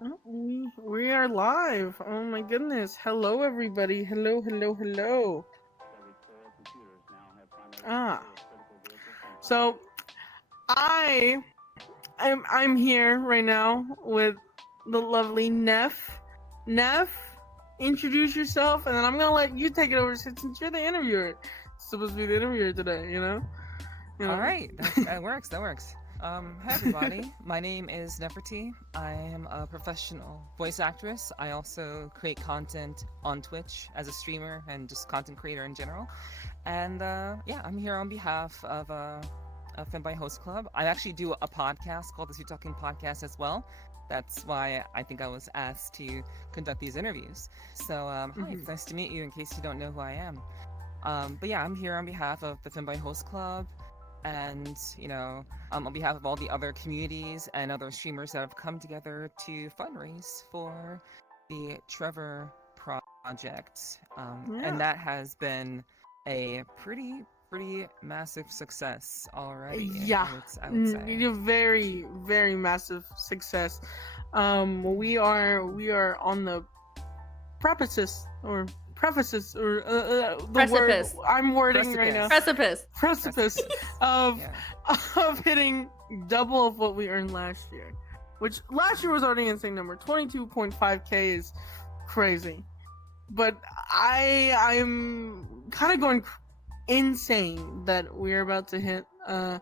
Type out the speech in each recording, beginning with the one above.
Oh, we are live. Oh my goodness. Hello everybody. Hello. Ah. So I I'm here right now with the lovely Neff. Neff, introduce yourself and then I'm gonna let you take it over since you're the interviewer. Supposed to be the interviewer today, you know? You All know. right, that works. That works. Hi everybody. My name is Neferti. I am a professional voice actress. I also create content on Twitch as a streamer and just content creator in general. And yeah, I'm here on behalf of Femboy Host Club. I actually do a podcast called the Sweet Talking Podcast as well. That's why I think I was asked to conduct these interviews. So, hi, Mhm. it's nice to meet you in case you don't know who I am. But yeah, I'm here on behalf of the Femboy Host Club and on behalf of all the other communities and other streamers that have come together to fundraise for the Trevor project, and Yeah. that has been a pretty massive success already. Yeah. I would say. Very massive success. We are on the the word Precipice. I'm wording right now. Precipice. Precipice. Precipice of Yeah. of hitting double of what we earned last year, which last year was already an insane number. 22.5k is crazy, but I'm kind of going insane that we're about to hit. I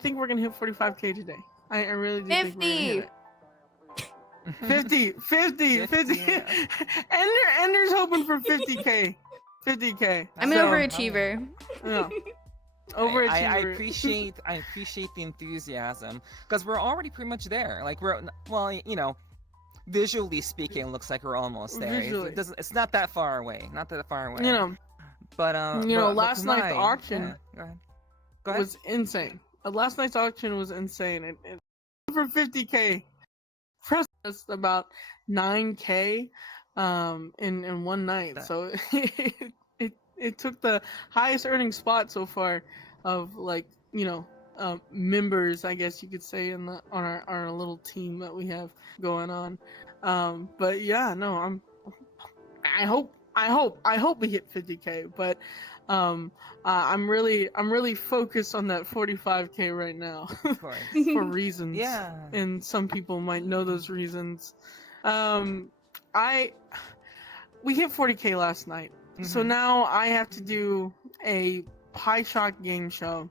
think we're gonna hit 45k today. I really do think we're gonna hit 50. it. 50. 50, yeah. Ender's hoping for 50k. 50k. I'm an So, overachiever. yeah. I Overachiever. appreciate the enthusiasm because we're already pretty much there. Like visually speaking, it looks like we're almost there. Visually. It's not that far away. Not that far away. You know, But last night's auction Go ahead. Go ahead. was insane. Last night's auction was insane. It for 50k. Press us about 9k in one night. So it took the highest earning spot so far of members, I guess you could say, on our little team that we have going on. But yeah, no, I hope we hit 50k, but I'm really focused on that 45k right now. Of course. For reasons. Yeah. And some people might know those reasons. We hit 40k last night. So Mhm. now I have to do a pie shot game show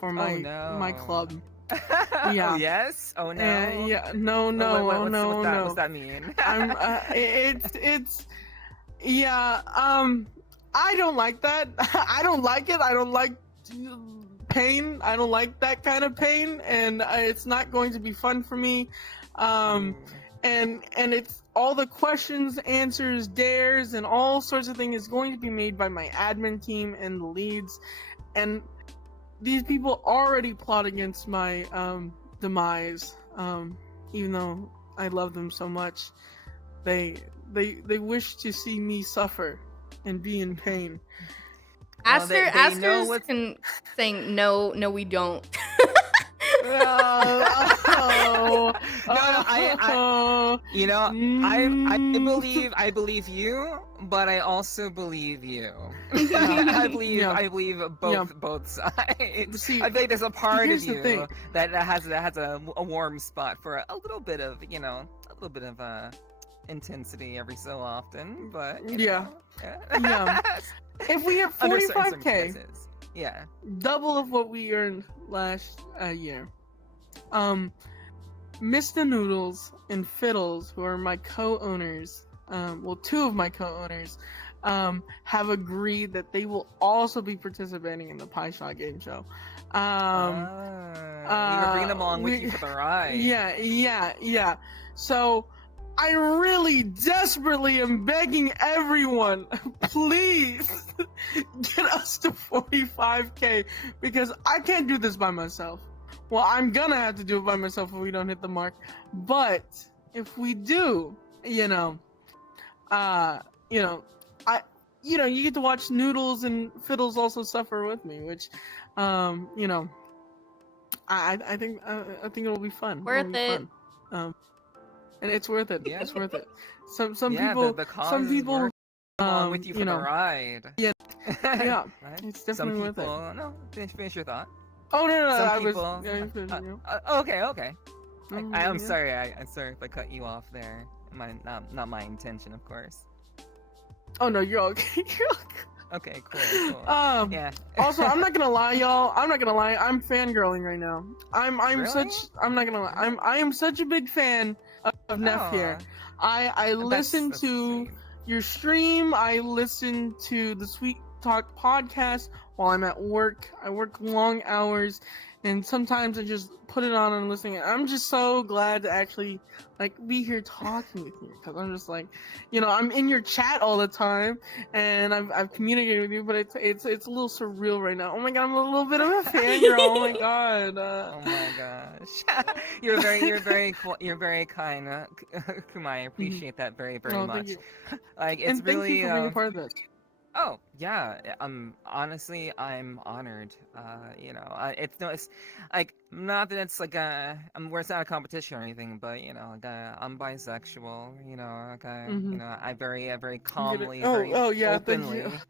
for my Oh no. my club. Oh Yeah. yes. Oh no. Yeah, no, What's that mean? I'm it's yeah, I don't like that. I don't like it. I don't like pain. I don't like that kind of pain, and it's not going to be fun for me. And it's all the questions, answers, dares, and all sorts of things is going to be made by my admin team and the leads, and these people already plot against my demise. Even though I love them so much, they wish to see me suffer and be in pain. Aster's saying no, we don't. Oh, I believe you, but I also believe you. I believe both sides. See, I think there's a part of here's the you thing. that has a warm spot for a little bit of intensity every so often, but Yeah. If we have Under certain 45k, circumstances. Yeah. double of what we earned last year. Mr. Noodles and Fiddles, who are my co-owners, two of my co-owners, have agreed that they will also be participating in the Pie Shot Game Show. You're bringing them along with you for the ride. Yeah. So I really desperately am begging everyone, please get us to 45k, because I can't do this by myself. Well, I'm gonna have to do it by myself if we don't hit the mark. But if we do, you get to watch Noodles and Fiddles also suffer with me, which, I think it'll be fun. Worth it. and it's worth it. Yeah. It's worth it. Some Yeah, people, the cause some is people, worth along with you for you the know, ride. yeah, yeah, Right? it's Some definitely worth people, it. no, finish your thought. Oh no, Some I was, people, yeah, you could, okay. I'm yeah. sorry, I'm sorry if I cut you off there. Not my intention, of course. Oh no, you're okay. You're okay. Okay, cool. Yeah. Also, I'm not gonna lie, y'all. I'm not gonna lie. I'm fangirling right now. I'm Really? such. I'm not gonna lie. I am such a big fan of Neff here. Oh, I listen that's to sweet. your stream. I listen to the Sweet Talk podcast while I'm at work. I work long hours, and sometimes I just put it on and listening. I'm just so glad to actually like be here talking with you because I'm just like, I'm in your chat all the time, and I've communicated with you, but it's a little surreal right now. Oh my god, I'm a little bit of a fangirl. Oh my god. Oh my gosh. You're very kind, Kumai. I Mhm. appreciate that very Oh, thank much. you, Like it's and thank you really for being a part of this. Oh yeah, honestly I'm honored. It's like not that it's like where it's not a competition or anything, but like I'm bisexual. Hmm. I very You get it? calmly, very Oh yeah, thank you. openly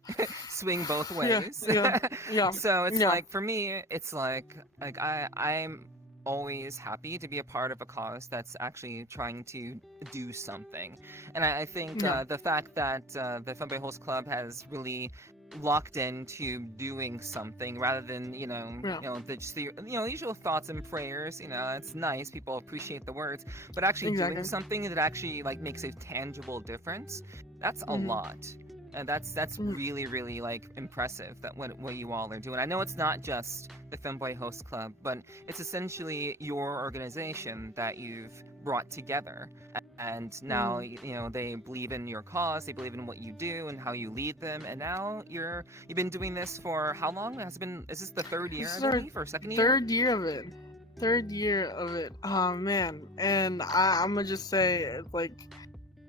swing both Yeah, ways. yeah, yeah, So it's yeah. like for me, it's like I'm always happy to be a part of a cause that's actually trying to do something. And I think Yeah. the fact that the Femboy Host Club has really locked into doing something rather than Yeah, the usual thoughts and prayers. It's nice, people appreciate the words, but actually doing exactly. something that actually like makes a tangible difference, that's a Hmm. lot. And that's Hmm. really like impressive that what you all are doing. I know it's not just the Femboy Host Club, but it's essentially your organization that you've brought together, and now Hmm. they believe in your cause, they believe in what you do and how you lead them, and now you've been doing this for how long? Is this the third year, This I is our believe, or second year? third year of it. Third year of it. Oh man, and I'm gonna just say, it's like,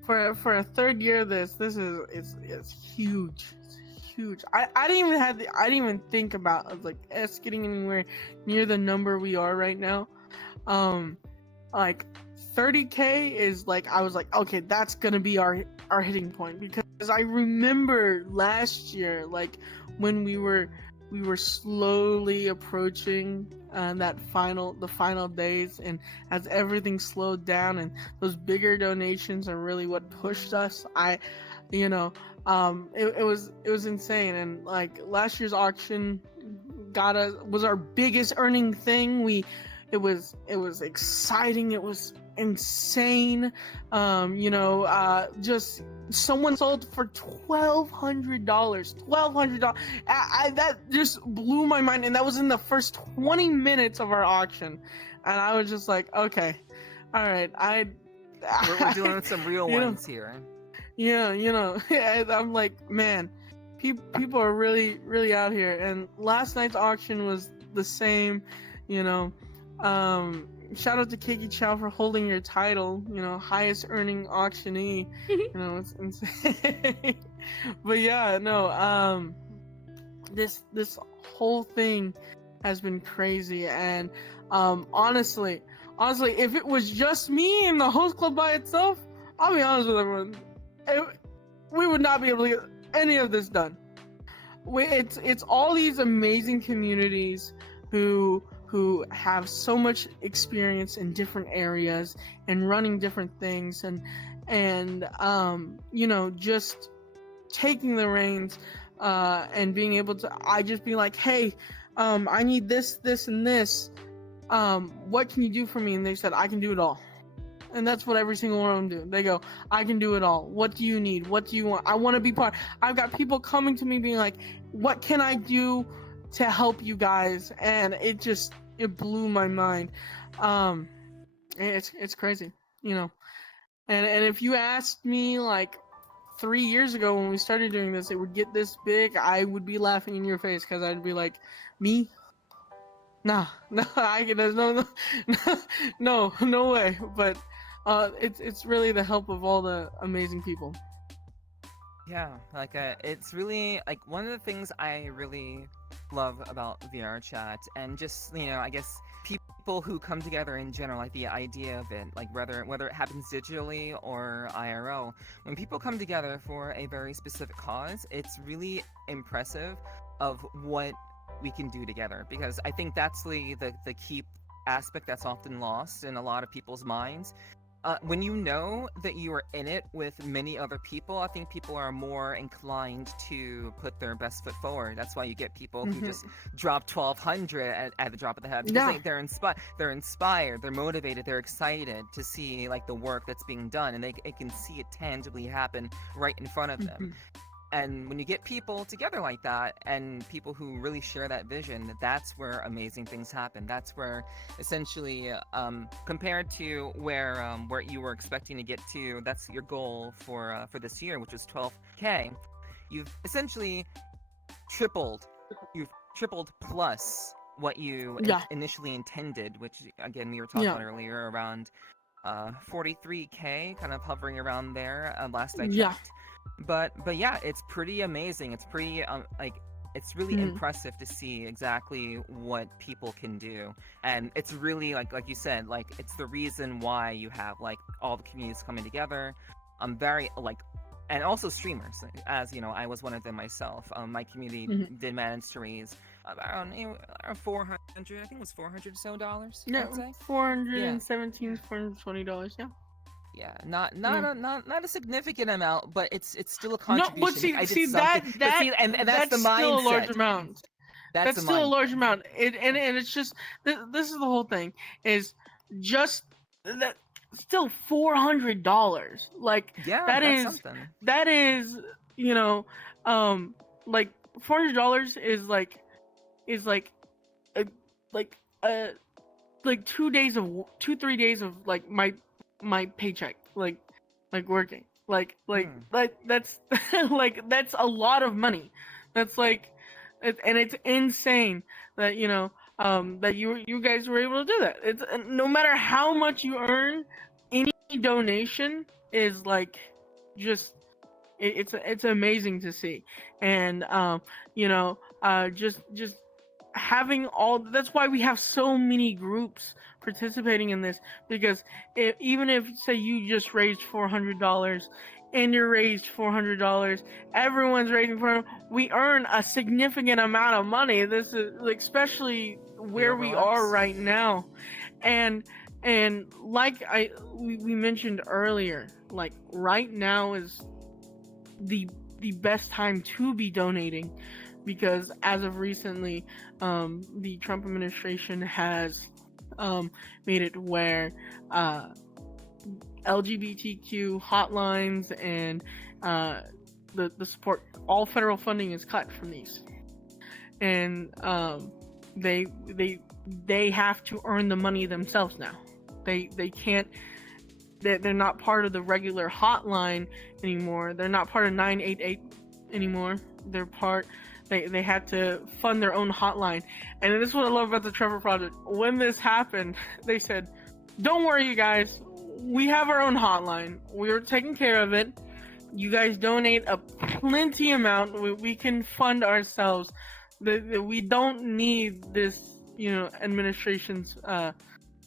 for a third year of this is it's huge. It's huge. I didn't even think about like us getting anywhere near the number we are right now. Um, like 30K is like, I was like, okay, that's gonna be our hitting point, because I remember last year, like when we were slowly approaching the final days, and as everything slowed down and those bigger donations are really what pushed us. You know it was insane, and like last year's auction was our biggest earning thing. It was exciting, it was insane. Just someone sold for $1,200. That just blew my mind, and that was in the first 20 minutes of our auction, and I was just like, okay, all right, We're dealing with some real you know, ones here. yeah, I'm like, man, people are really, really out here. And last night's auction was the same, you know. Shout out to Keiki Chow for holding your title, highest earning auctionee. It's insane. But yeah, no, this whole thing has been crazy, and honestly, if it was just me and the host club by itself, I'll be honest with everyone, we would not be able to get any of this done. It's all these amazing communities who have so much experience in different areas and running different things, and just taking the reins, and being able to, I just be like, hey, I need this, and this. What can you do for me? And they said, I can do it all. And that's what every single one of them do. They go, I can do it all. What do you need? What do you want? I want to be part. I've got people coming to me being like, what can I do to help you guys? And it blew my mind. It's crazy, And if you asked me like 3 years ago when we started doing this, it would get this big, I would be laughing in your face, because I'd be like, me? Nah, no, there's no, no way. But it's really the help of all the amazing people. Yeah, like it's really like one of the things I really love about VR chat, and just I guess people people who come together in general, like the idea of it, like whether it happens digitally or IRL, when people come together for a very specific cause, it's really impressive of what we can do together. Because I think that's the key aspect that's often lost in a lot of people's minds. When you know that you are in it with many other people, I think people are more inclined to put their best foot forward. That's why you get people who just drop 1,200 at the drop of the hat, because Yeah. they're inspired, they're motivated, they're excited to see like the work that's being done, and they can see it tangibly happen right in front of them. And when you get people together like that, and people who really share that vision, that's where amazing things happen. That's where, essentially, compared to where you were expecting to get to, that's your goal for this year, which was 12K. You've essentially tripled. You've tripled plus what you Yeah. initially intended, which again we were talking Yeah. about earlier, around 43K, kind of hovering around there. Last I Yeah. checked. But yeah, it's pretty amazing. It's pretty it's really impressive to see exactly what people can do. And it's really like you said, like it's the reason why you have like all the communities coming together. I'm very like, and also streamers, as you know, I was one of them myself. My community did manage to raise around 400, I think it was $400 so dollars. Yeah, I'd say. $417, $420. Yeah. Yeah, not a significant amount, but it's still a No, contribution. but see, I did see something. that But see, and that's the mindset. still a large amount. That's That's the still a mind. large amount. And it's just this is the whole thing is just that still $400. Like Yeah, that that's is something. that is you know like $400 is like a, like 2 3 days of like my paycheck like working like that's like that's a lot of money. That's like and it's insane that that you guys were able to do that. It's no matter how much you earn, any donation is like just it's amazing to see. And just having all, that's why we have so many groups participating in this, because even if say you just raised $400 and you raised $400, everyone's raising $400, we earn a significant amount of money. This is like, especially where we are right now. And like we mentioned earlier, like right now is the best time to be donating, because as of recently, the Trump administration has made it where LGBTQ hotlines and the support, all federal funding is cut from these, and they have to earn the money themselves now. They can't. They're not part of the regular hotline anymore. They're not part of 988 anymore. They're part. They had to fund their own hotline. And this is what I love about the Trevor Project. When this happened, they said, "Don't worry, you guys. We have our own hotline. We're taking care of it. You guys donate a plenty amount. We can fund ourselves. We don't need this, administration's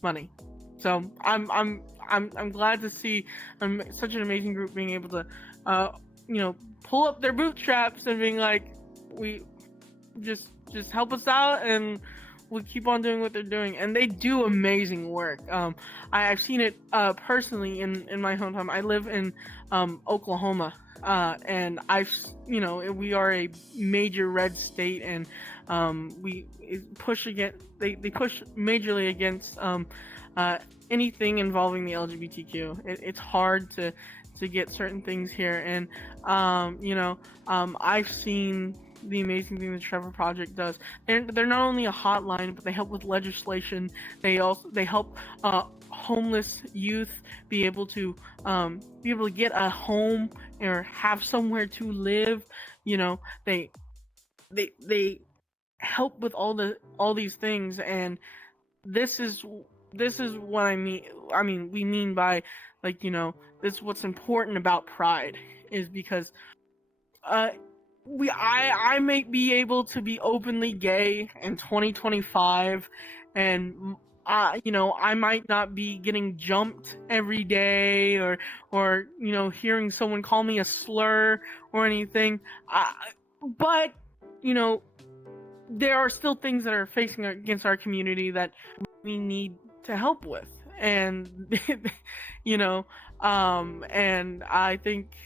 money." So I'm glad to see such an amazing group being able to, pull up their bootstraps and being like, we just help us out, and we'll keep on doing what they're doing. And they do amazing work. I've seen it personally in my hometown. I live in Oklahoma, and we are a major red state, and we push they push majorly against anything involving the LGBTQ. It's hard to get certain things here, and I've seen the amazing thing the Trevor Project does. They're not only a hotline, but they help with legislation. They help homeless youth be able to get a home or have somewhere to live. They help with all these things, and this is what I mean. We mean by this is what's important about Pride, is because I may be able to be openly gay in 2025, and I might not be getting jumped every day, or hearing someone call me a slur or anything. But there are still things that are facing against our community that we need to help with, and and I think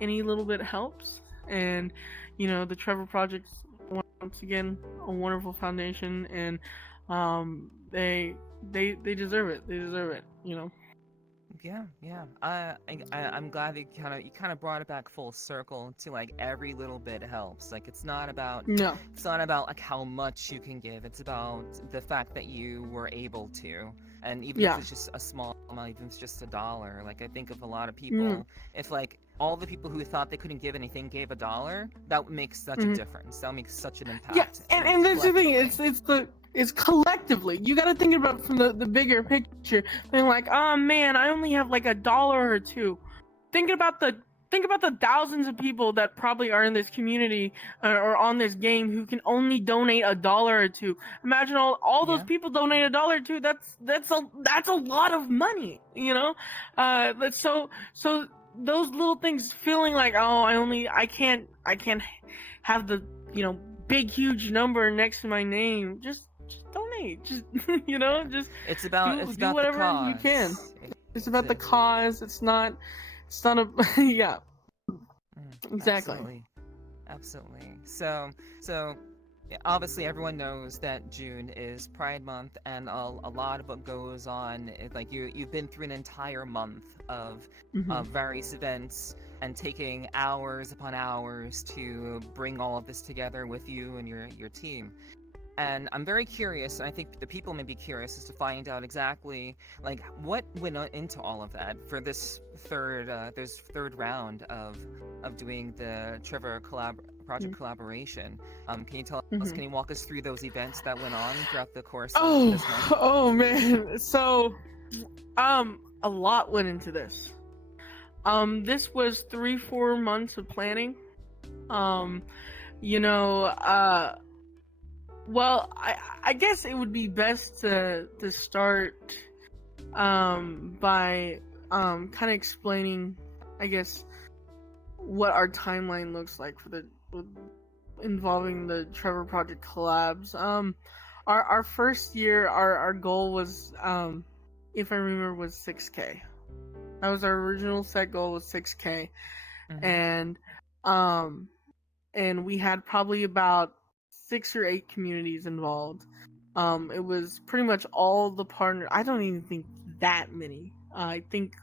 any little bit helps, and the Trevor Project's once again a wonderful foundation, and they deserve it. They deserve it. Yeah. I'm glad that you kind of brought it back full circle to like every little bit helps. Like it's not about No. like how much you can give. It's about the fact that you were able to, and even Yeah. if it's just a small amount, even if it's just $1. Like I think of a lot of people, if like all the people who thought they couldn't give anything gave $1, that would make such a difference. That would make such an impact. Yeah, and that's the thing. It's collectively. You got to think about from the bigger picture. Being like, oh man, I only have like $1 or $2. Think about the thousands of people that probably are in this community or on this game who can only donate $1 or $2. Imagine all those people donate $1 or $2. That's a lot of money. So those little things, feeling like, oh, I can't have the big huge number next to my name. Just donate. Just just it's about do whatever the cause. you can. It's about the cause. It's not a yeah. Exactly. Absolutely. So obviously everyone knows that June is Pride Month, and a lot of what goes on is like you've been through an entire month of various events and taking hours upon hours to bring all of this together with you and your team. And I'm very curious, and I think the people may be curious, as to find out exactly like what went into all of that for this third round of doing the Trevor Project collaboration. Can you tell us? Can you walk us through those events that went on throughout the course of this month? Oh man, so a lot went into this. This was 3-4 months of planning. Well, I guess it would be best to start by kind of explaining, I guess, what our timeline looks like for involving the Trevor Project collabs. Our first year, our goal was, if I remember, was 6K. That was our original set goal, was 6K, and we had probably about 6 or 8 communities involved. It was pretty much all the partners. I don't even think that many. I think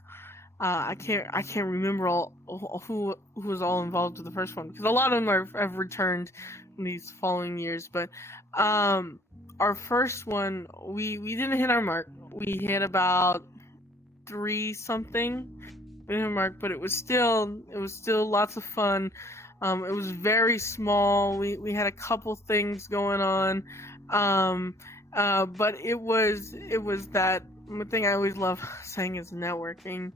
I can't remember who was all involved with the first one, because a lot of them have returned in these following years. But our first one, we didn't hit our mark. We hit about 3 something. We didn't hit our mark, but it was still lots of fun. It was very small. We had a couple things going on, but it was that one thing I always love saying is networking,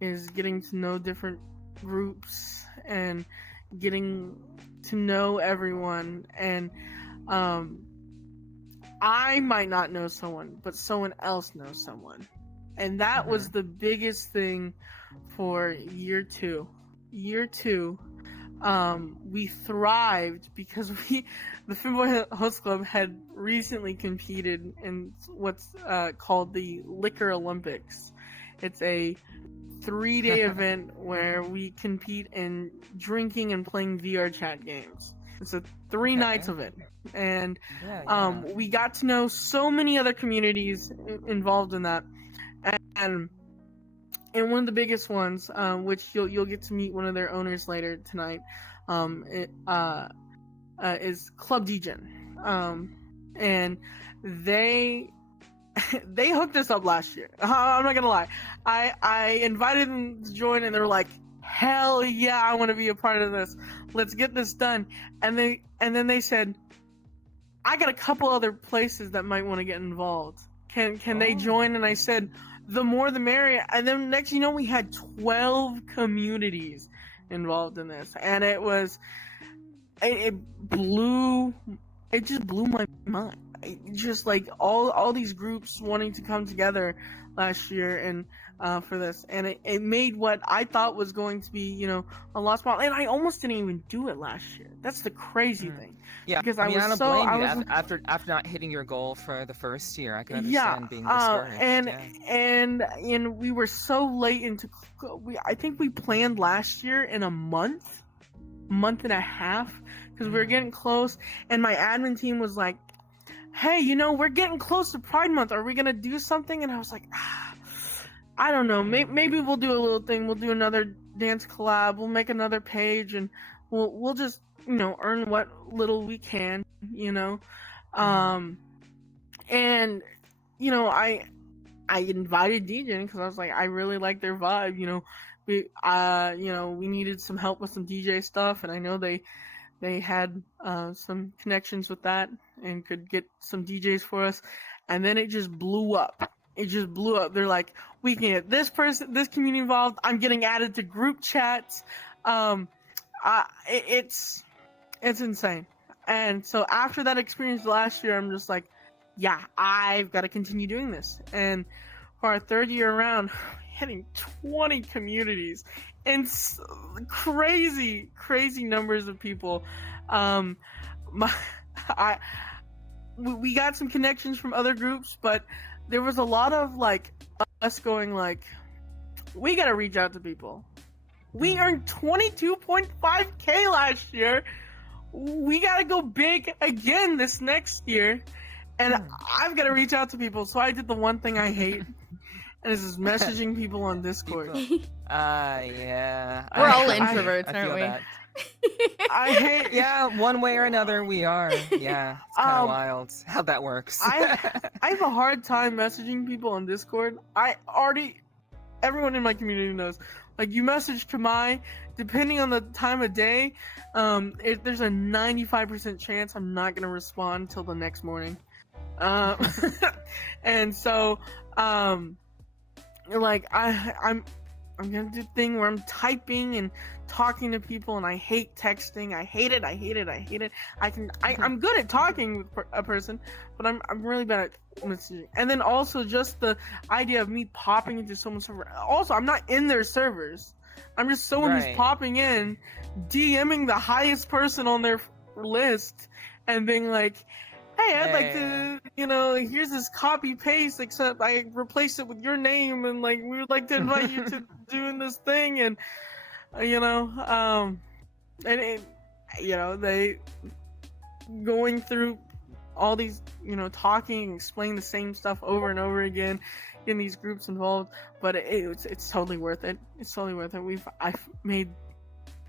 is getting to know different groups and getting to know everyone. And I might not know someone, but someone else knows someone, and that was the biggest thing for year two. We thrived because the Finboy Host Club had recently competed in what's called the Liquor Olympics. It's a 3-day event where we compete in drinking and playing VR chat games. It's a 3 nights of it, and we got to know so many other communities involved in that, and one of the biggest ones, which you'll get to meet one of their owners later tonight, is Club Degen, and they hooked us up last year. I'm not gonna lie, I invited them to join, and they were like, "Hell yeah, I want to be a part of this. Let's get this done." And then they said, "I got a couple other places that might want to get involved. Can they join?" And I said, the more the merrier. And then next, we had 12 communities involved in this, and it just blew my mind. just like all these groups wanting to come together last year and for this, and it made what I thought was going to be, you know, a lost ball, and I almost didn't even do it last year. That's the crazy thing. Yeah, because I mean, I don't so blame I you was after not hitting your goal for the first year. I can yeah, understand being discouraged. and we were so late into I think we planned last year in a month and a half, because we were getting close, and my admin team was like, hey, you know, we're getting close to Pride Month, are we gonna do something? And I was like, I don't know, maybe we'll do a little thing, we'll do another dance collab, we'll make another page, and we'll just, you know, earn what little we can, you know. And you know, I invited DJing because I was like, I really like their vibe, you know. We needed some help with some DJ stuff, and I know they had some connections with that and could get some DJs for us. And then it just blew up. They're like, we can get this community involved. I'm getting added to group chats. It's insane. And so after that experience last year, I'm just like, yeah, I've got to continue doing this. And for our third year around, hitting 20 communities and crazy numbers of people. We got some connections from other groups, but there was a lot of like us going like, we gotta reach out to people. We earned 22.5K last year. We gotta go big again this next year, and I've got to reach out to people. So I did the one thing I hate, and this is messaging people on Discord. Yeah. We're all introverts, aren't we? That. I hate. Yeah, one way or another, we are. Yeah, it's kind of wild how that works. I have a hard time messaging people on Discord. Everyone in my community knows. Like, you message Kamai, depending on the time of day, there's a 95% chance I'm not gonna respond until the next morning. And so, like, I'm gonna do the thing where I'm typing and talking to people, and I hate texting. I hate it. I'm good at talking with a person, but I'm really bad at messaging. And then also just the idea of me popping into someone's server. Also, I'm not in their servers. I'm just someone who's popping in, DMing the highest person on their list, and being like, hey, I'd like to, you know, here's this copy paste, except I replaced it with your name, and like, we would like to invite you to doing this thing, and you know, they going through all these, you know, talking, explaining the same stuff over and over again, getting these groups involved, but it's totally worth it. It's totally worth it.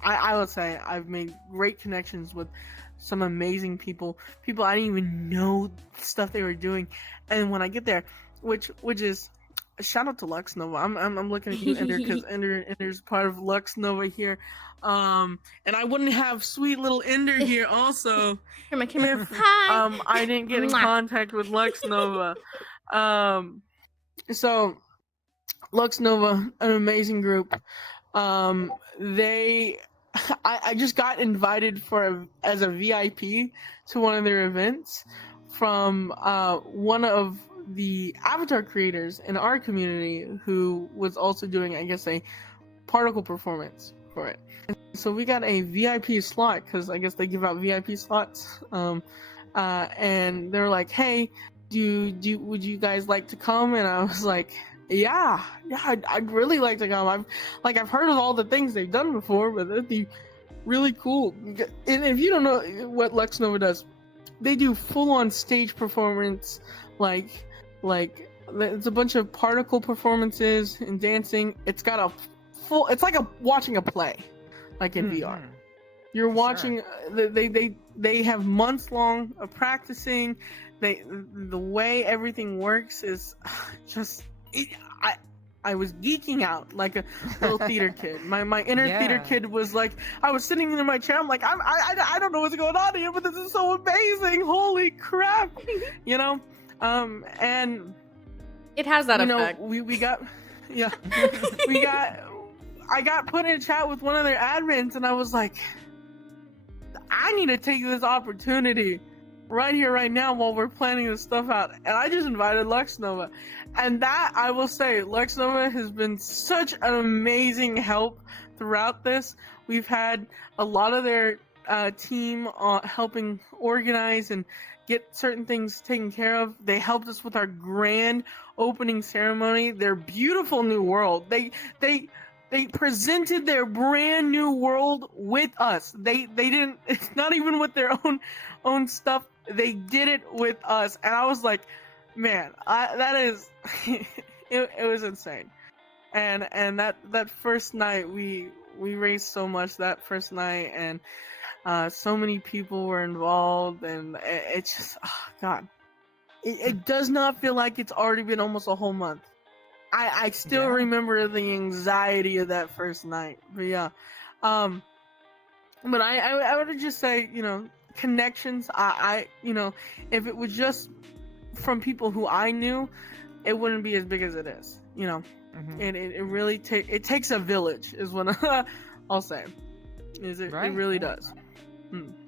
I would say I've made great connections with some amazing people I didn't even know the stuff they were doing, and when I get there, which is shout out to Lux Nova. I'm looking at you, Ender, because Ender's part of Lux Nova here, and I wouldn't have sweet little Ender here also. Come here. Hi. I didn't get in contact with Lux Nova. So Lux Nova, an amazing group. I just got invited as a VIP to one of their events from one of the avatar creators in our community who was also doing, I guess, a particle performance for it. And so we got a VIP slot because I guess they give out VIP slots. And they're like, "Hey, would you guys like to come?" And I was like, Yeah, I'd really like to come. I've heard of all the things they've done before, but it'd be really cool. And if you don't know what Lux Nova does, they do full-on stage performance, like it's a bunch of particle performances and dancing. It's got it's like watching a play, like in VR. You're watching. They have months long of practicing. The way everything works is just. I was geeking out like a little theater kid. My inner theater kid was like, I was sitting in my chair. I'm like, I don't know what's going on here, but this is so amazing! Holy crap! You know, and it has that effect. We got, I got put in a chat with one of their admins, and I was like, I need to take this opportunity right here, right now, while we're planning this stuff out. And I just invited Lux Nova. And that, I will say, Lux Nova has been such an amazing help throughout this. We've had a lot of their team helping organize and get certain things taken care of. They helped us with our grand opening ceremony. Their beautiful new world. They presented their brand new world with us. They didn't. It's not even with their own stuff. They did it with us, and I was like, man, that is, it was insane. And that first night we raised so much that first night, and so many people were involved, and it just, oh God, it does not feel like it's already been almost a whole month. I still remember the anxiety of that first night, but yeah, but I would just say, connections. I if it was just from people who I knew, it wouldn't be as big as it is. Mm-hmm. It really takes a village, is what I'll say. It really does.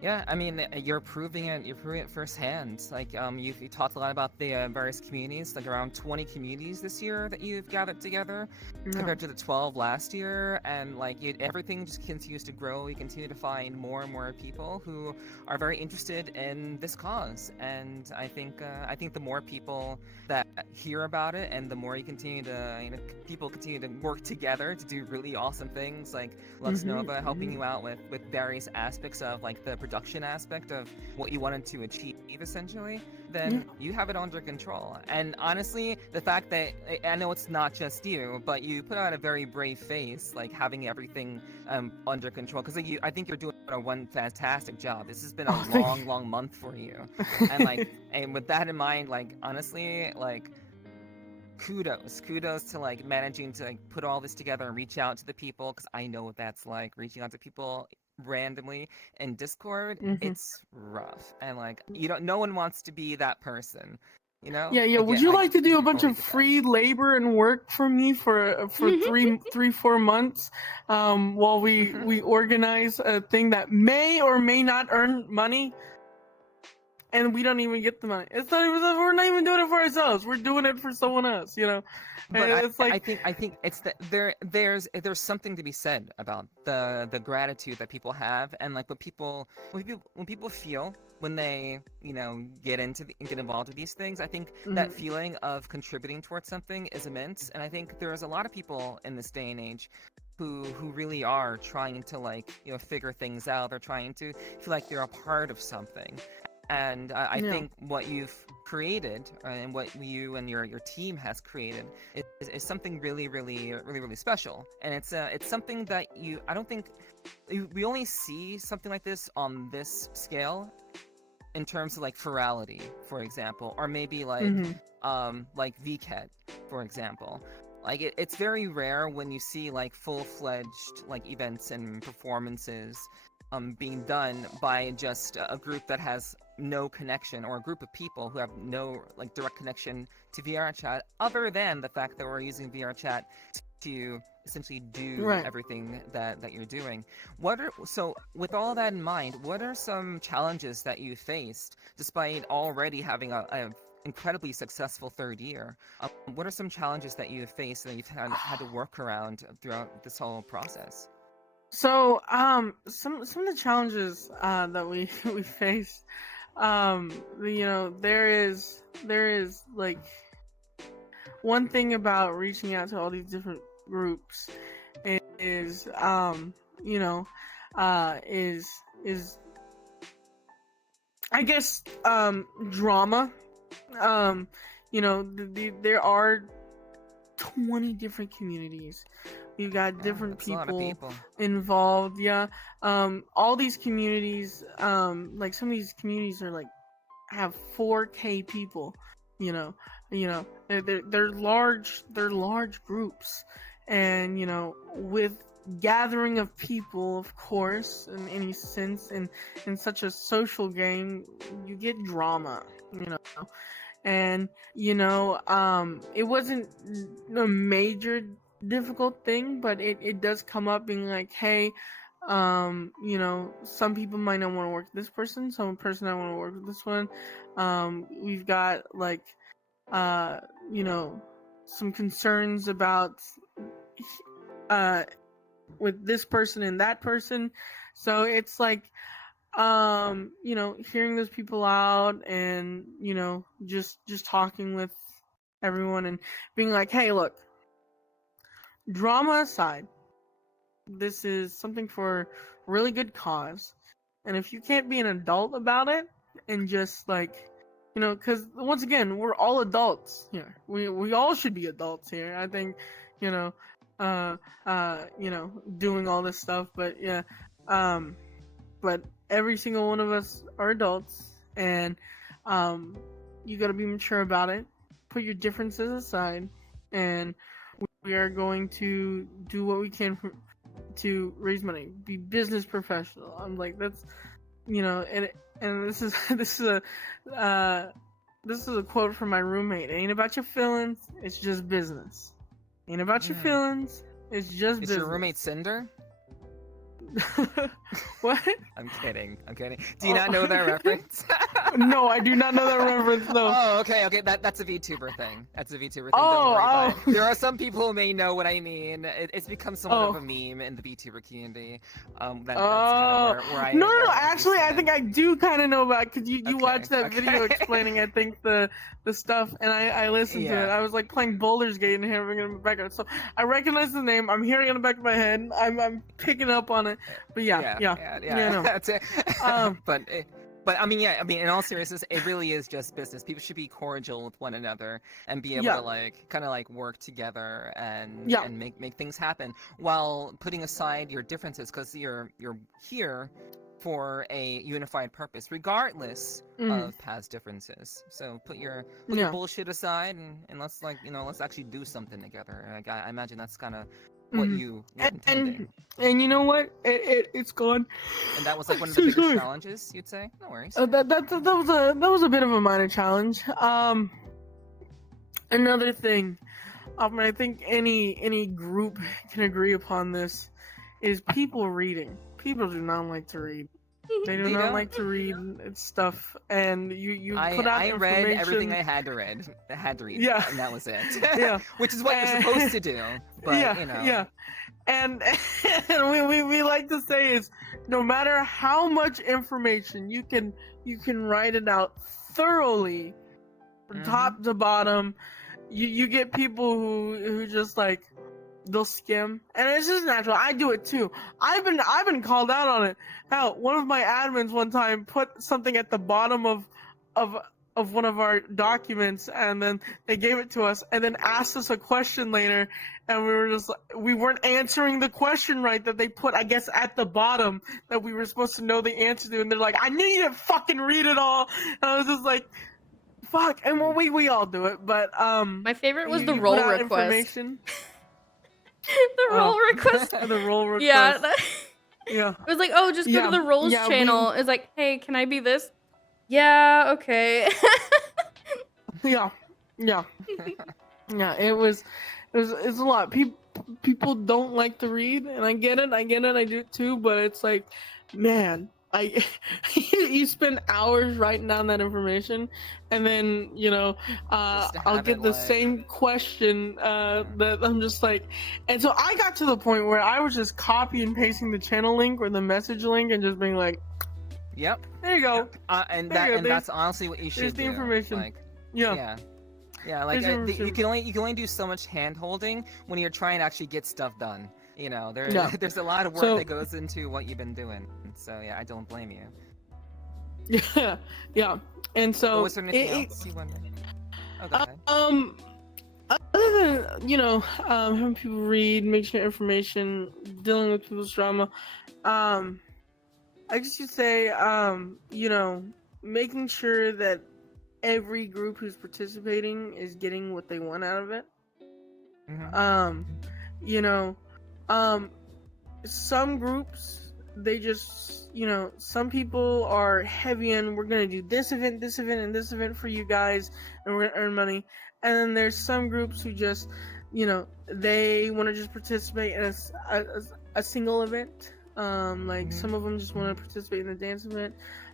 Yeah, I mean, you're proving it. You're proving it firsthand. Like, you talked a lot about the various communities, like around 20 communities this year that you've gathered together, compared to the 12 last year, and like everything just continues to grow. You continue to find more and more people who are very interested in this cause, and I think the more people that hear about it, and the more you continue to, people continue to work together to do really awesome things, like Lux Nova helping you out with various aspects of like the production aspect of what you wanted to achieve, essentially, then you have it under control. And honestly, the fact that, I know it's not just you, but you put out a very brave face, like having everything under control, because I think you're doing one fantastic job. This has been a long month for you, and like, and with that in mind, like honestly, like kudos to like managing to like put all this together and reach out to the people, because I know what that's like, reaching out to people randomly in Discord. It's rough, and like, no one wants to be that person, Yeah. Would you like to do a bunch of free labor and work for me for 4 months, while we organize a thing that may or may not earn money, and we don't even get the money? We're not even doing it for ourselves. We're doing it for someone else, But it's like, I think it's that there's something to be said about the gratitude that people have, and like when people feel when they get involved with these things. I think that feeling of contributing towards something is immense, and I think there's a lot of people in this day and age who really are trying to like figure things out. They're trying to feel like they're a part of something. And I think what you've created, and what you and your team has created, is something really special. And it's something that I don't think we only see something like this on this scale in terms of like virality, for example, or maybe like VCAT, for example. Like it's very rare when you see like full-fledged like events and performances being done by just a group that has no connection, or a group of people who have no like direct connection to VRChat, other than the fact that we're using VRChat to essentially do everything that you're doing. So with all that in mind, what are some challenges that you faced despite already having a incredibly successful third year? What are some challenges that you faced that you've had to work around throughout this whole process? So, some of the challenges that we faced, there is like, one thing about reaching out to all these different groups is I guess drama. There are 20 different communities. You've got different people involved. All these communities, like some of these communities are like have 4K people. They're large groups, and with gathering of people, of course, in any sense, in such a social game, you get drama. And it wasn't a major difficult thing, but it does come up being like, hey, You know, some people might not want to work with this person, some person I want to work with this one. We've got like you know, some concerns about uh with this person and that person. So it's like you know, hearing those people out and, you know, just talking with everyone and being like, hey, look, drama aside, this is something for really good cause. And if you can't be an adult about it and just like, you know, because once again, we're all adults here. We all should be adults here. I think, you know, you know, doing all this stuff. But yeah, but every single one of us are adults, and you got to be mature about it. Put your differences aside, and we are going to do what we can to raise money. Be business professional. I'm like, that's, you know, and this is this is a quote from my roommate. It ain't about your feelings, it's just business. Ain't about your feelings, it's just business. Is your roommate Cinder? What? I'm kidding. Do you not know that reference? No, I do not know that reference. No. Oh, okay. That's a VTuber thing. Don't Oh, worry about oh. it. There are some people who may know what I mean. It's become somewhat of a meme in the VTuber community. That's kind of where I. No. Actually, I think I do kind of know about, because you watched that video explaining, I think, the stuff, and I listened to it. I was like playing Baldur's Gate and hearing it in the background, so I recognize the name. I'm hearing it in the back of my head. I'm picking up on it. But yeah. No. That's it. But I mean, in all seriousness, it really is just business. People should be cordial with one another and be able to like kind of like work together and make things happen while putting aside your differences, because you're here for a unified purpose, regardless of past differences. So put your bullshit aside and let's let's actually do something together. Like, I imagine that's kind of what you were intending. And you know what? It's gone. And that was like one of the biggest challenges, you'd say? No worries. That was a bit of a minor challenge. Another thing, I think any group can agree upon this, is people reading. People do not like to read. They do not like to read stuff, and you put out I information. read everything I had to read. Yeah. And that was it. Yeah. Which is what you're supposed to do. But you know. Yeah. And we like to say is, no matter how much information you can write it out thoroughly from top to bottom, you get people who just like, they'll skim, and it's just natural. I do it too. I've been called out on it. Hell, one of my admins one time put something at the bottom of one of our documents, and then they gave it to us, and then asked us a question later, and we weren't answering the question right that they put, I guess, at the bottom that we were supposed to know the answer to, and they're like, I knew you didn't fucking read it all. And I was just like, fuck. And well, we all do it, but my favorite was the role request. The role request. The role request. Yeah. Yeah. It was like, oh, just go to the roles channel. It's like, hey, can I be this? Yeah, okay. Yeah. It's a lot. People don't like to read, and I get it, I do it too, but it's like, man, you spend hours writing down that information, and then, you know, I'll get the same question that I'm just like, and so I got to the point where I was just copy and pasting the channel link or the message link and just being like, yep, there you go. And that's honestly what you should do. There's the information. Like, yeah. Like you can only do so much hand holding when you're trying to actually get stuff done. You know, there's a lot of work that goes into what you've been doing. So yeah, I don't blame you. Yeah. And so was there anything else you wanted? Go ahead. Other than, you know, having people read, making information, dealing with people's drama, I guess you'd say, you know, making sure that every group who's participating is getting what they want out of it. You know, some groups, they just, you know, some people are heavy in, we're gonna do this event, and this event for you guys, and we're gonna earn money. And then there's some groups who just, you know, they want to just participate in a single event. Like some of them just want to participate in the dance event.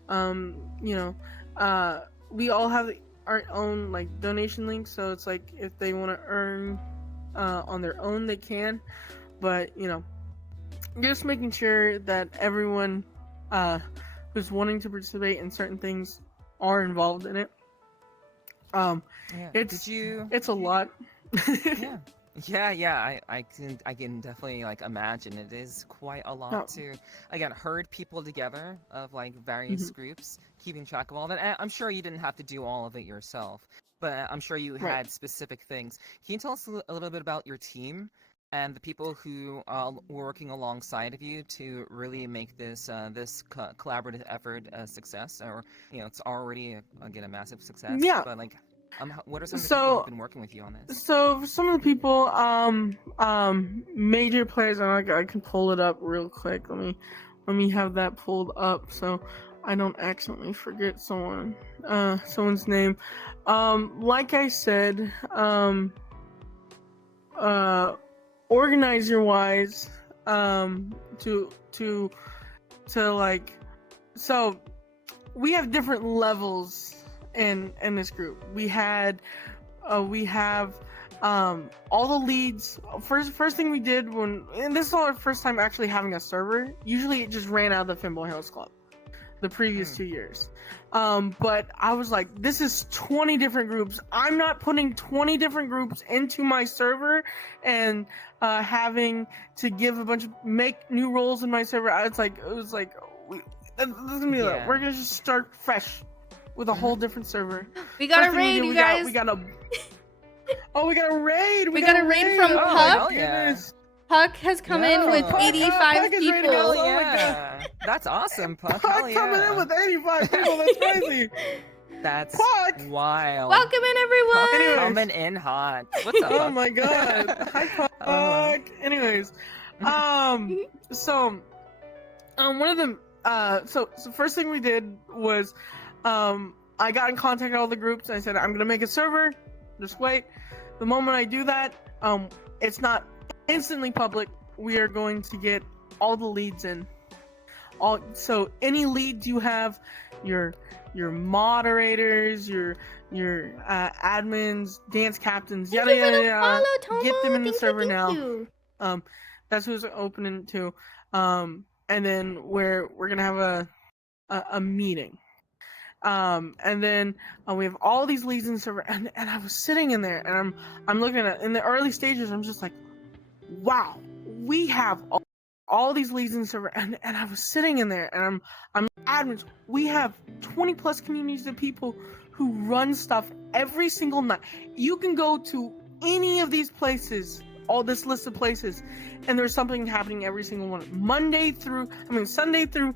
You know, we all have our own like donation links, so it's like if they want to earn on their own, they can. But you know, just making sure that everyone who's wanting to participate in certain things are involved in it. Yeah. It's a lot. Yeah. I can definitely like imagine it is quite a lot to again herd people together of like various groups, keeping track of all that. And I'm sure you didn't have to do all of it yourself, but I'm sure you had specific things. Can you tell us a little bit about your team and the people who were working alongside of you to really make this collaborative effort a success? Or you know, it's already again a massive success. Yeah. But like, what are some of the people who've been working with you on this? So some of the people, major players, and I can pull it up real quick. Let me have that pulled up so I don't accidentally forget someone's name. Like I said, organizer wise, to like, so we have different levels in this group. We have all the leads. First thing we did and this is our first time actually having a server. Usually it just ran out of the Finboy Hills Club the previous 2 years. But I was like, this is 20 different groups. I'm not putting 20 different groups into my server and having to make new roles in my server. It was like, this is gonna be like, we're gonna just start fresh with a whole different server. We got a raid, you guys. We got a raid. We got a raid from Puck. Yeah. Puck has come in with 85 people. Oh my God. That's awesome, Puck. Puck coming in with 85 people. That's crazy. That's Puck. wild. Welcome in, everyone. Puck coming in hot. What's up? Oh my God. Hi, Puck. Anyways, so one of them. So first thing we did was, I got in contact with all the groups. And I said, I'm gonna make a server. Just wait. The moment I do that, it's not instantly public. We are going to get all the leads in. So any leads you have, your moderators, your admins, dance captains, yada yada yada. Get them in the server now. That's who's opening to. And then we're gonna have a meeting. And then we have all these leads in the server, and I was sitting in there, and I'm looking at in the early stages. I'm just like, wow, we have all these leads in the server, and I was sitting in there, and I'm admins. We have 20 plus communities of people who run stuff every single night. You can go to any of these places, all this list of places, and there's something happening every single one. Sunday through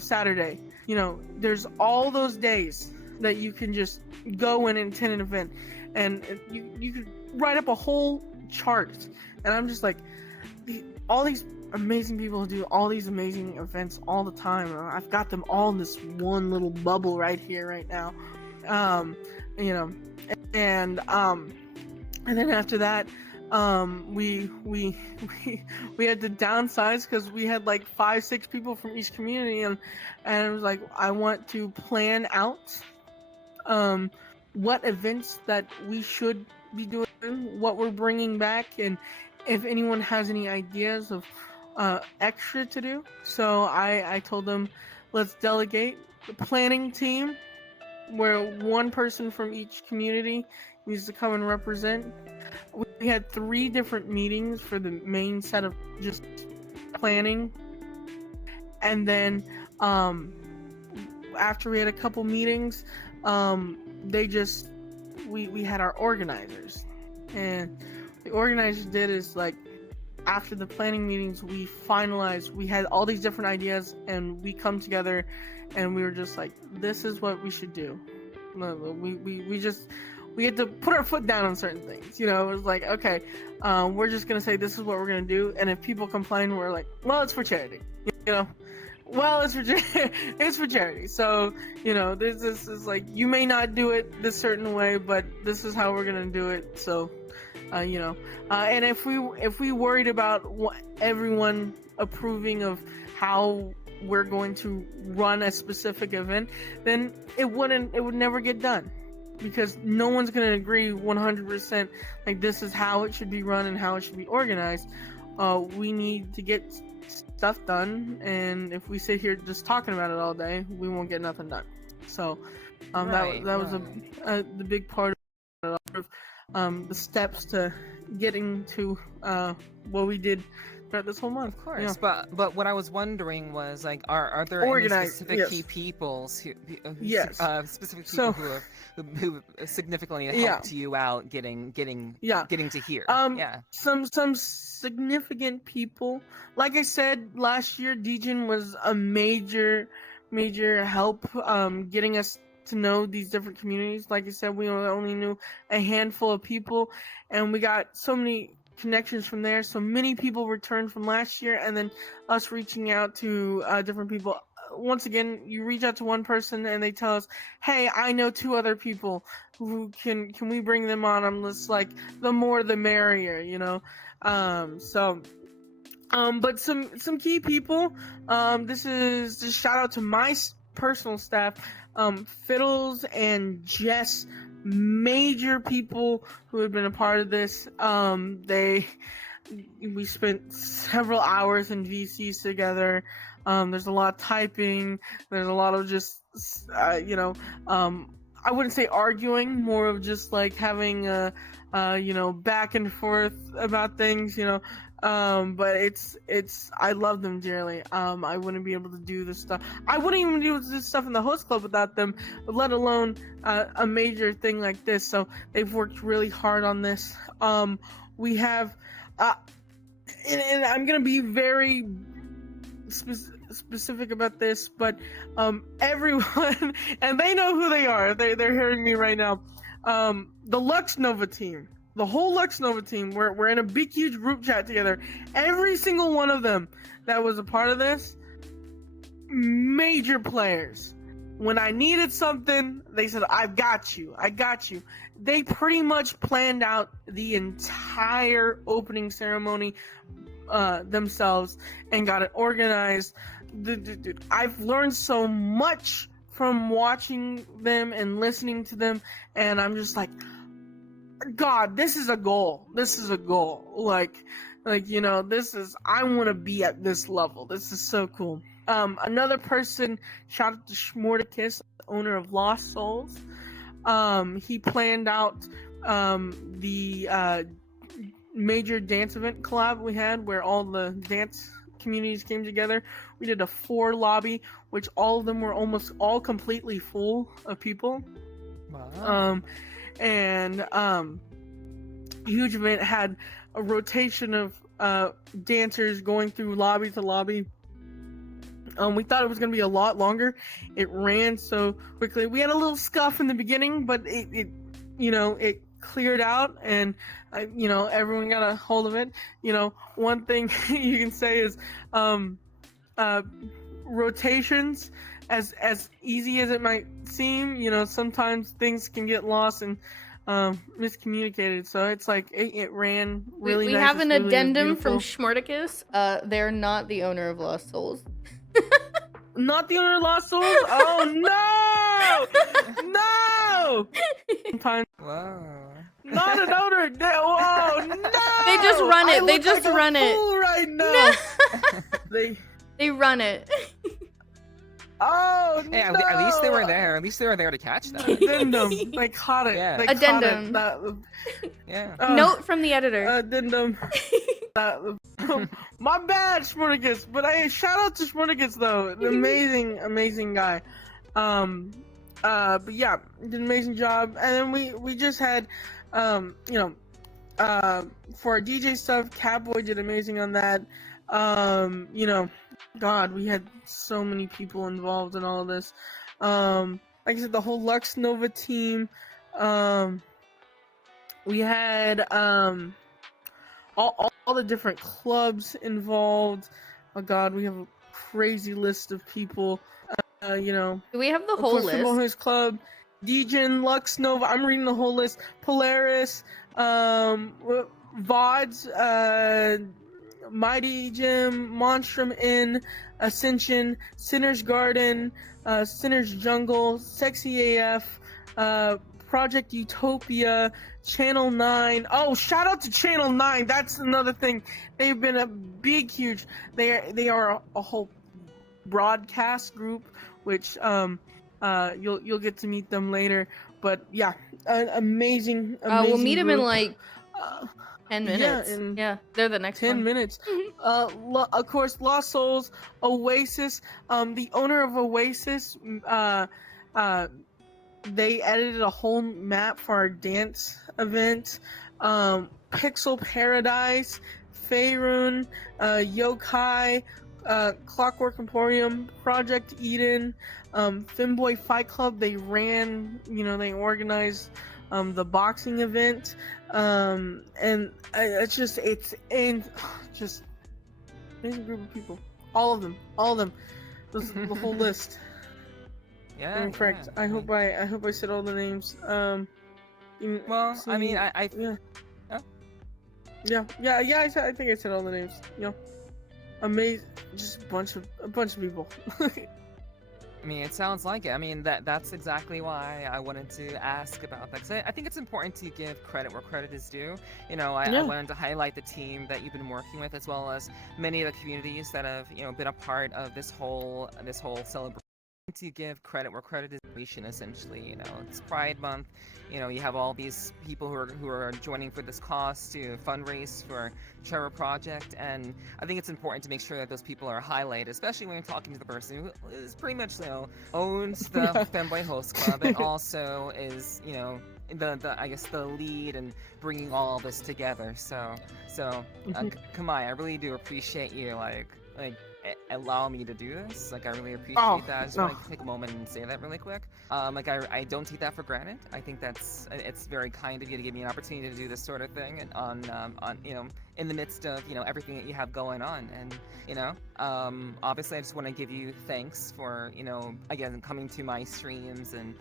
Saturday. You know, there's all those days that you can just go and attend an event, and you could write up a whole chart. And I'm just like, all these amazing people who do all these amazing events all the time. I've got them all in this one little bubble right here, right now. You know, and then after that, we had to downsize because we had like 5-6 people from each community, and it was like, I want to plan out what events that we should be doing, what we're bringing back, and if anyone has any ideas of extra to do. So I told them, let's delegate the planning team, where one person from each community needs to come and represent. We had 3 different meetings for the main set of just planning, and then after we had a couple meetings, we had our organizers, and the organizers did is like, after the planning meetings, we had all these different ideas, and we come together, and we were just like, this is what we should do. We had to put our foot down on certain things. You know, it was like, okay, we're just gonna say this is what we're gonna do, and if people complain, we're like, well, it's for charity. You know, well, it's for charity. So, you know, this is like, you may not do it this certain way, but this is how we're gonna do it. So, you know, and if we worried about everyone approving of how we're going to run a specific event, then it would never get done, because no one's going to agree 100% like this is how it should be run and how it should be organized. We need to get stuff done, and if we sit here just talking about it all day, we won't get nothing done. So that was the big part of the steps to getting to what we did throughout this whole month. Of course, but what I was wondering was like, are there any specific key people specific people who significantly helped you out getting to here? Some significant people. Like I said, last year Dejin was a major help getting us to know these different communities. Like I said, we only knew a handful of people, and we got so many connections from there. So many people returned from last year, and then us reaching out to different people. Once again, you reach out to one person and they tell us, hey, I know 2 other people who can we bring them on? I'm just like, the more the merrier, you know. But some key people, this is just shout out to my personal staff, Fiddles and Jess, major people who have been a part of this. We spent several hours in VCs together. There's a lot of typing. There's a lot of just, I wouldn't say arguing, more of just like having back and forth about things, but I love them dearly. I wouldn't be able to do this stuff. I wouldn't even be able to do this stuff in the host club without them, let alone a major thing like this. So they've worked really hard on this. We have, and I'm gonna be very specific about this, but everyone, and they know who they are. They're hearing me right now. The Lux Nova team. The whole Lux Nova team, we're in a big, huge group chat together. Every single one of them that was a part of this, major players. When I needed something, they said, I got you. They pretty much planned out the entire opening ceremony themselves and got it organized. I've learned so much from watching them and listening to them, and I'm just like, God, this is a goal. Like, I want to be at this level. This is so cool. Another person, shout out to Schmorticus, owner of Lost Souls. He planned out the major dance event collab we had, where all the dance communities came together. We did a 4 lobby, which all of them were almost all completely full of people. Wow. Huge event, had a rotation of dancers going through lobby to lobby. We thought it was going to be a lot longer. It ran so quickly. We had a little scuff in the beginning, but it cleared out, and everyone got a hold of it. One thing you can say is rotations, as easy as it might seem, sometimes things can get lost and miscommunicated. So it's like it ran really nice. We have an really addendum beautiful. from Schmorticus. They're not the owner of Lost Souls. Not the owner of Lost Souls? Oh no! No! Sometimes. Wow. Not an owner. Oh no! They just run it. They just run it. Right now. They run it. Oh Hey, no! at least they were there. At least they were there to catch that. Addendum. They caught it. Yeah. They Addendum. Caught it. Yeah. Note from the editor. Addendum. My bad, Schmorticus. But hey, shout out to Schmorticus though. An amazing guy. But yeah, did an amazing job. And then we just had, for our DJ stuff, Catboy did amazing on that. God, we had so many people involved in all of this. Like I said, the whole Lux Nova team. We had all the different clubs involved. Oh God, we have a crazy list of people. Do we have the whole list? His club, Dejin, Lux Nova. I'm reading the whole list. Polaris, VODs, Mighty Gym, Monstrum Inn, Ascension, Sinner's Garden, Sinner's Jungle, Sexy AF, Project Utopia, Channel 9. Oh, shout out to Channel 9. That's another thing. They've been a big, huge. They are a whole broadcast group, which you'll get to meet them later. But yeah, amazing. We'll meet them in group. like 10 minutes. Yeah, they're the next 10 one. minutes. Of course, Lost Souls, Oasis. The owner of Oasis, they edited a whole map for our dance event. Pixel Paradise, Faerun, Yokai, Clockwork Emporium, Project Eden, Femboy Fight Club. They ran, they organized the boxing event, and it's amazing group of people. All of them. The whole list. Yeah. I'm correct. Yeah. I hope I said all the names. Well, I mean, I yeah. Oh? Yeah. I think I said all the names. Amazing. Just a bunch of people. I mean, it sounds like it. I mean, that's exactly why I wanted to ask about that. 'Cause I think it's important to give credit where credit is due. I wanted to highlight the team that you've been working with, as well as many of the communities that have, been a part of this whole celebration. To give credit where credit is due, essentially. It's Pride Month. You have all these people who are joining for this cause to fundraise for Trevor Project, and I think it's important to make sure that those people are highlighted, especially when you're talking to the person who is pretty much owns the Femboy Host Club and also is the I guess the lead and bringing all this together. So Kamai, I really do appreciate you like allow me to do this. I really appreciate that. I just want to take a moment and say that really quick. I don't take that for granted. I think it's very kind of you to give me an opportunity to do this sort of thing and on in the midst of everything that you have going on. And obviously I just want to give you thanks for again coming to my streams and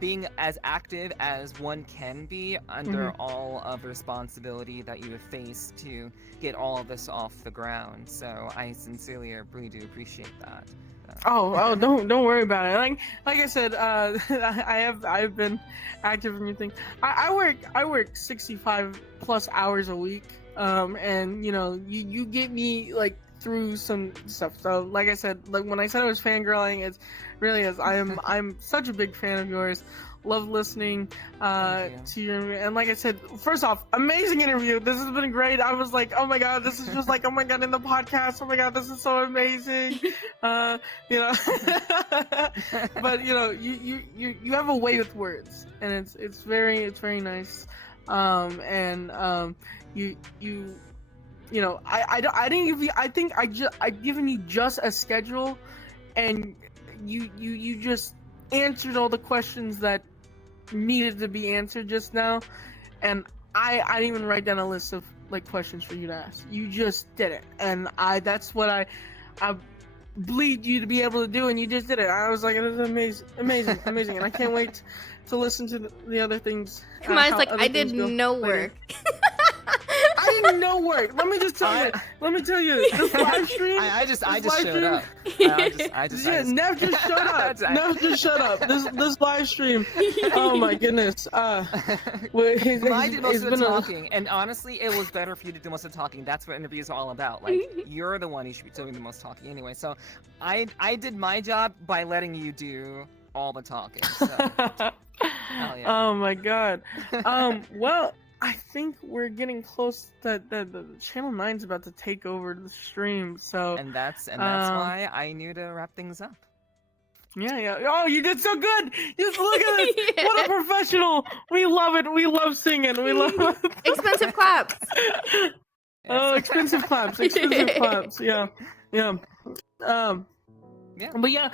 being as active as one can be under all of the responsibility that you have faced to get all of this off the ground. So I sincerely really do appreciate that. Don't worry about it. Like I said, I've been active in your thing. I work 65 plus hours a week. And you get me through some stuff. So like I said, when I said I was fangirling, it really is. I'm such a big fan of yours. Love listening to your, and like I said, first off, amazing interview. This has been great. I was like, oh my god, this is just oh my god, in the podcast. Oh my god, this is so amazing. But you have a way with words, and it's very nice. I didn't give you. I think I've given you just a schedule, and you just answered all the questions that needed to be answered just now, and I didn't even write down a list of questions for you to ask. You just did it, and that's what I bleed you to be able to do, and you just did it. I was like, it was amazing, and I can't wait to listen to the other things. Come on, it's I did no work. I did no work. Let me tell you. This live stream. I just showed up. Nev just showed up. Nev just showed up. This live stream. Oh my goodness. I did most of the talking, and honestly, it was better for you to do most of the talking. That's what interviews are all about. You're the one who should be doing the most talking anyway. So I did my job by letting you do all the talking. So. Hell yeah. Oh my god. Well, I think we're getting close. The Channel 9's about to take over the stream, so. And that's why I knew to wrap things up. Yeah. Oh, you did so good. Just look at this. Yeah. What a professional. We love it. We love singing. We love expensive claps. Oh, expensive claps. Yeah. But yeah,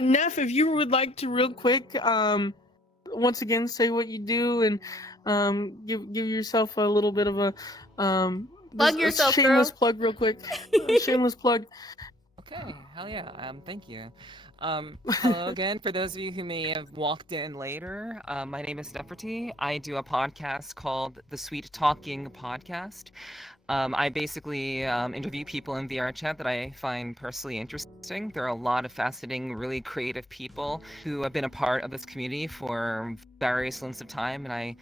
Neff, if you would like to real quick, once again say what you do and give yourself a little bit of a plug yourself, shameless girl. Plug real quick. Shameless plug. Okay, hell yeah. Thank you. Hello again. For those of you who may have walked in later, my name is Neferty. I do a podcast called the Sweet Talking Podcast. I basically interview people in VR chat that I find personally interesting. There are a lot of fascinating, really creative people who have been a part of this community for various lengths of time, and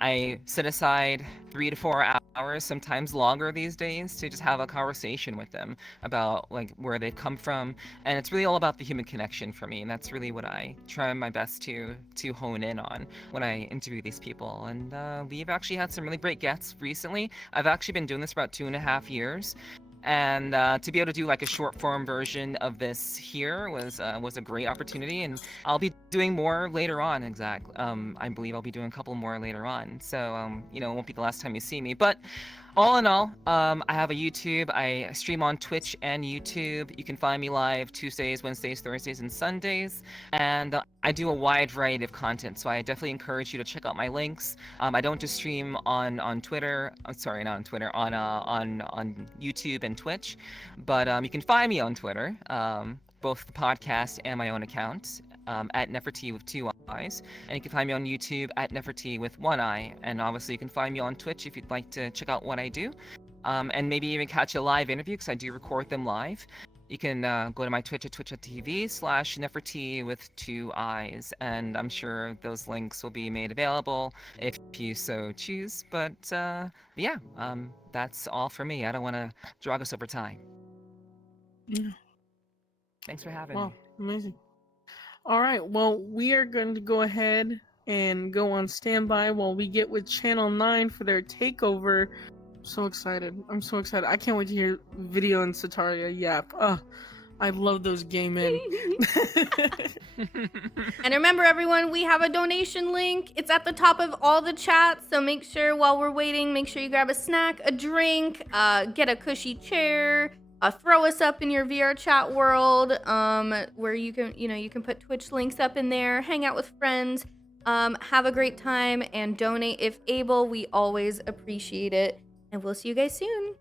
I set aside 3 to 4 hours, sometimes longer these days, to just have a conversation with them about like where they've come from, and it's really all about the human connection for me, and that's really what I try my best to hone in on when I interview these people. And we've actually had some really great guests recently. I've actually been doing this for about 2.5 years. And to be able to do like a short form version of this here was a great opportunity, and I'll be doing more later on. Exactly. I believe I'll be doing a couple more later on. So it won't be the last time you see me. But all in all, I have a YouTube. I stream on Twitch and YouTube. You can find me live Tuesdays, Wednesdays, Thursdays, and Sundays. And I do a wide variety of content, so I definitely encourage you to check out my links. I don't just stream on Twitter. Sorry, not on Twitter. On YouTube and Twitch, but you can find me on Twitter, both the podcast and my own account. At Neferty with 2 eyes, and you can find me on YouTube at Neferty with 1 eye, and obviously you can find me on Twitch if you'd like to check out what I do, and maybe even catch a live interview because I do record them live. You can go to my Twitch at twitch.tv/Neferty with 2 eyes, and I'm sure those links will be made available if you so choose. But yeah, that's all for me. I don't want to drag us over time. Yeah. Thanks for having Wow, me. amazing. All right, well, we are going to go ahead and go on standby while we get with Channel 9 for their takeover. I'm so excited. I'm so excited. I can't wait to hear Video and Sataria yap. I love those gay men. And remember, everyone, we have a donation link. It's at the top of all the chats, so make sure while we're waiting, make sure you grab a snack, a drink, get a cushy chair, throw us up in your VR chat world, where you can put Twitch links up in there, hang out with friends, have a great time, and donate if able. We always appreciate it, and we'll see you guys soon.